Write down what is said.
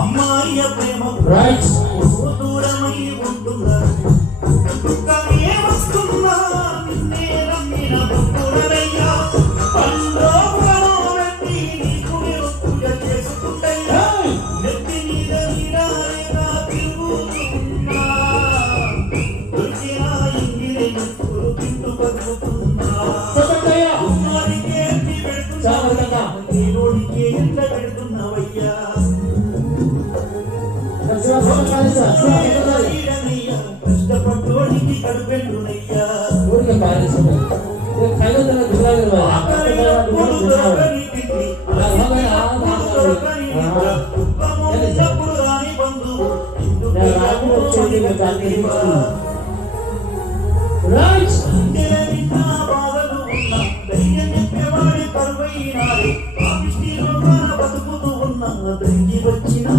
అమ్మాయి ప్రేమ దూరమై ఉంటున్నారు కష్టపడ్డోడికి కడుపెట్టునయ్యా రాని బంధువు బాధలు ఉన్న ధైర్యం చెప్పేవాడి పరువైనాడు బతుకుతూ ఉన్న ధైర్యం వచ్చిన